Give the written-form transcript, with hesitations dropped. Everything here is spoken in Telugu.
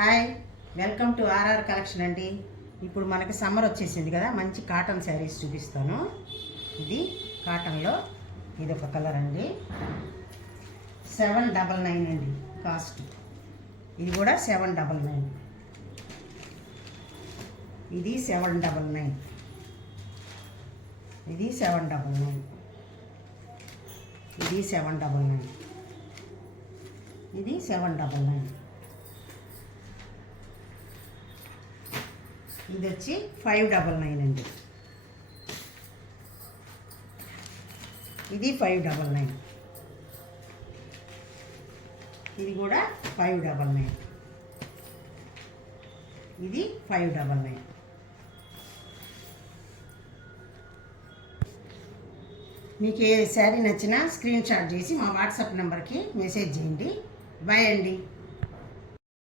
Hi, welcome to RR collection అండి. ఇప్పుడు మనకి సమ్మర్ వచ్చేసింది కదా, మంచి కాటన్ శారీస్ చూపిస్తాను. ఇది కాటన్లో ఇది ఒక కలర్ అండి, 799 అండి కాస్ట్. ఇది కూడా 799. ఇది 799. ఇది 799. ఇది 799. ఇది 799. ఇది వచ్చి 599 అండి. ఇది 599. ఇది కూడా 599. ఇది 599. మీకు ఏ శారీ నచ్చినా స్క్రీన్ షాట్ చేసి మా వాట్సాప్ నెంబర్కి మెసేజ్ చేయండి. బాయ్ అండి.